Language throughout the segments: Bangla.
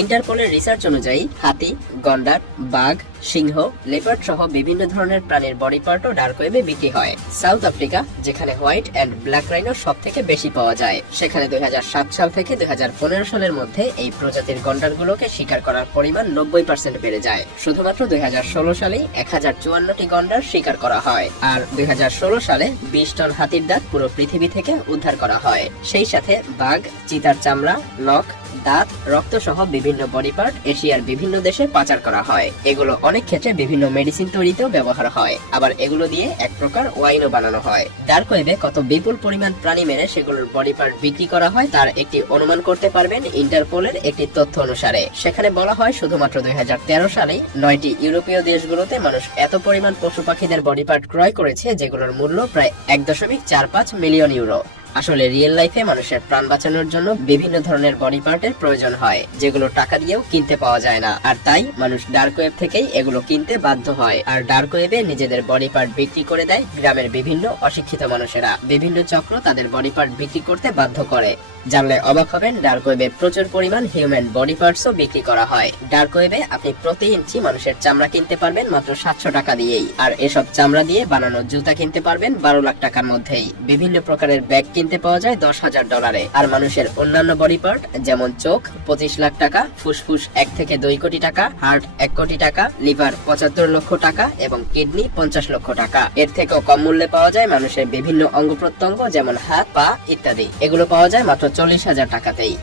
ইন্টারপোলের রিসার্চ অনুযায়ী হাতি, গন্ডার, বাঘ, সিংহ, লেপার্ড সহ বিভিন্ন ধরনের প্রাণীর বডি পার্টও ডার্ক ওয়েবে বিক্রি হয়। সাউথ আফ্রিকা, যেখানে হোয়াইট অ্যান্ড ব্ল্যাক রাইনো সব থেকে বেশি পাওয়া যায়, সেখানে 2007 সাল থেকে 2015 সালের মধ্যে এই প্রজাতির গন্ডারগুলোকে শিকার করার পরিমাণ 90% বেড়ে যায়। শুধুমাত্র 2016 সালে 1054টি গন্ডার শিকার করা হয়, আর 2016 সালে 20 টন হাতির দাঁত পুরো পৃথিবী থেকে উদ্ধার করা হয়। সেই সাথে বাঘ, চিতার চামড়া, নখ, দাঁত, রক্ত সহ বিভিন্ন বডি পার্ট এশিয়ার বিভিন্ন দেশে পাচার করা হয়। এগুলো অনেক ক্ষেত্রে বিভিন্ন মেডিসিন তৈরিতেও ব্যবহার হয়, আবার এগুলো দিয়ে এক প্রকার ওয়াইনও বানানো হয়। ডার্ক ওয়েবে কত বিপুল পরিমাণ প্রাণী মেরে সেগুলোর বডি পার্ট বিক্রি করা হয় তার একটি অনুমান করতে পারবেন ইন্টারপোলের একটি তথ্য অনুসারে। সেখানে বলা হয় শুধুমাত্র 2013 সালে 9টি ইউরোপীয় দেশগুলোতে মানুষ এত পরিমাণ পশু পাখিদের বডি পার্ট ক্রয় করেছে যেগুলোর মূল্য প্রায় 1.45 মিলিয়ন ইউরো। আসলে রিয়েল লাইফে মানুষের প্রাণ বাঁচানোর জন্য বিভিন্ন ধরনের বডি পার্টের প্রয়োজন হয়, যেগুলো টাকা দিয়েও কিনতে পাওয়া যায় না, আর তাই মানুষ ডার্ক ওয়েব থেকেই এগুলো কিনতে বাধ্য হয়। আর ডার্ক ওয়েবে নিজেদের বডি পার্ট বিক্রি করে দেয় গ্রামের বিভিন্ন অশিক্ষিত মানুষেরা। বিভিন্ন চক্র তাদের বডি পার্ট বিক্রি করতে বাধ্য করে। জানলে অবাক হবেন, ডার্ক ওয়েবে প্রচুর পরিমাণ হিউম্যান বডি পার্টসও বিক্রি করা হয়। ডার্ক ওয়েবে আপনি প্রতি ইঞ্চি মানুষের চামড়া কিনতে পারবেন মাত্র 700 টাকা দিয়েই, আর এসব চামড়া দিয়ে বানানো জুতা কিনতে পারবেন 12 লাখ টাকার মধ্যেই। বিভিন্ন প্রকারের ব্যাগ কিনতে পাওয়া যায় $10,000 আর মানুষের অন্যান্য বডি পার্ট যেমন চোখ 25 লাখ টাকা, ফুসফুস 1 থেকে 2 কোটি টাকা, হার্ট 1 কোটি টাকা, লিভার 75 লক্ষ টাকা এবং কিডনি 50 লক্ষ টাকা। এর থেকেও কম মূল্যে পাওয়া যায় মানুষের বিভিন্ন অঙ্গ প্রত্যঙ্গ যেমন হাত, পা ইত্যাদি। এগুলো পাওয়া যায় মাত্র 40,000 টাকাতেই।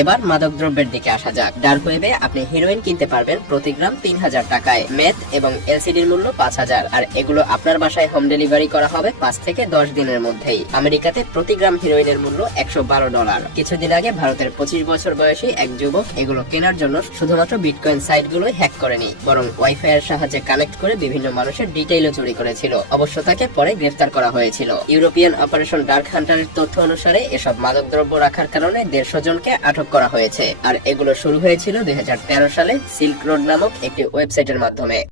এবার মাদক দ্রব্যের দিকে আসা যাক। ডার্ক ওয়েবে আপনি হিরোইন কিনতে পারবেন প্রতি গ্রাম 3000 টাকায়, মেথ এবং এলসিডির মূল্য 5000, আর এগুলো আপনার বাসায় হোম ডেলিভারি করা হবে 5 থেকে 10 দিনের মধ্যেই। আমেরিকাতে প্রতি গ্রাম হিরোইনের মূল্য $112। কিছুদিন আগে ভারতের 25 বছর বয়সী এক যুবক এগুলো কেনার জন্য শুধুমাত্র বিটকয়েন সাইটগুলোই হ্যাক করেনি, বরং ওয়াইফাই এর সাহায্যে কানেক্ট করে বিভিন্ন মানুষের ডিটেইলও চুরি করেছিল। অবশ্য তাকে পরে গ্রেফতার করা হয়েছিল। ইউরোপিয়ান অপারেশন ডার্ক হান্টারের তথ্য অনুসারে এসব মাদকদ্রব্য রাখার কারণে 150 জনকে আটক করা হয়েছে, আর এগুলো শুরু হয়েছিল 2013 সালে সিল্ক রোড নামক একটি ওয়েবসাইটের মাধ্যমে।